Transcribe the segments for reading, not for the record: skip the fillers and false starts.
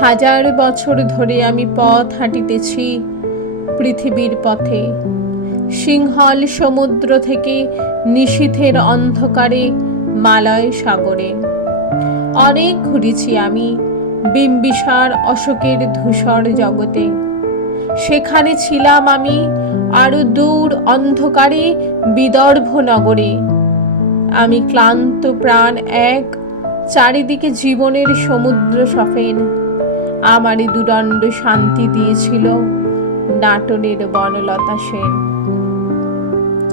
হাজার বছর ধরে আমি পথ হাঁটিতেছি পৃথিবীর পথে, সিংহল সমুদ্র থেকে নিশীথের অন্ধকারে মালয় সাগরে। অনেক ঘুরেছি আমি বিম্বিসার অশোকের ধূসর জগতে। সেখানে ছিলাম আমি আরো দূর অন্ধকারে বিদর্ভ নগরে। আমি ক্লান্ত প্রাণ এক, চারিদিকে জীবনের সমুদ্র সফেন। আমারই দুদণ্ড শান্তি দিয়েছিল নাটোরের বনলতা সেন।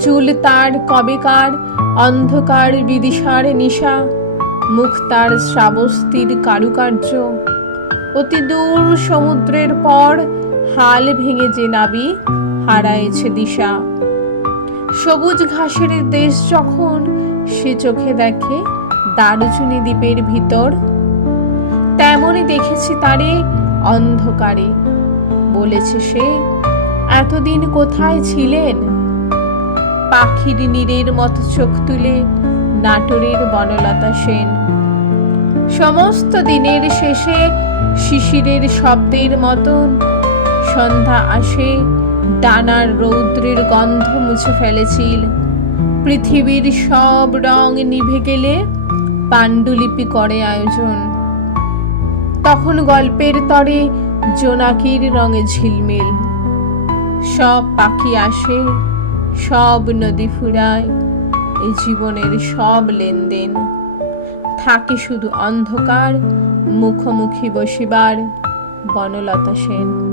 চুল তার কবেকার অন্ধকার বিদিশার নিশা, মুখ তার শ্রাবস্তির কারুকার্য। অতি দূর সমুদ্রের পর হাল ভেঙে যে নাবি হারায়েছে দিশা। সবুজ ঘাসের দেশ যখন সে চোখে দেখে দারুচিনি দ্বীপের ভিতর, তেমনই দেখেছি তারে অন্ধকারে। বলেছে সে, এতদিন কোথায় ছিলেন? পাখির নীরের মতো চোখ তুলে নাটোরের বনলতা সেন। সমস্ত দিনের শেষে শিশিরের শব্দের মতন সন্ধ্যা আসে, ডানার রৌদ্রের গন্ধ মুছে ফেলেছিল। পৃথিবীর সব রং নিভে গেলে পাণ্ডুলিপি করে আয়োজন। তখন গল্পের তরে জোনাকির রঙে ঝিলমিল। সব পাখি আসে, সব নদী ফুরায়, এই জীবনের সব লেনদেন। থাকে শুধু অন্ধকার, মুখোমুখি বসিবার বনলতা সেন।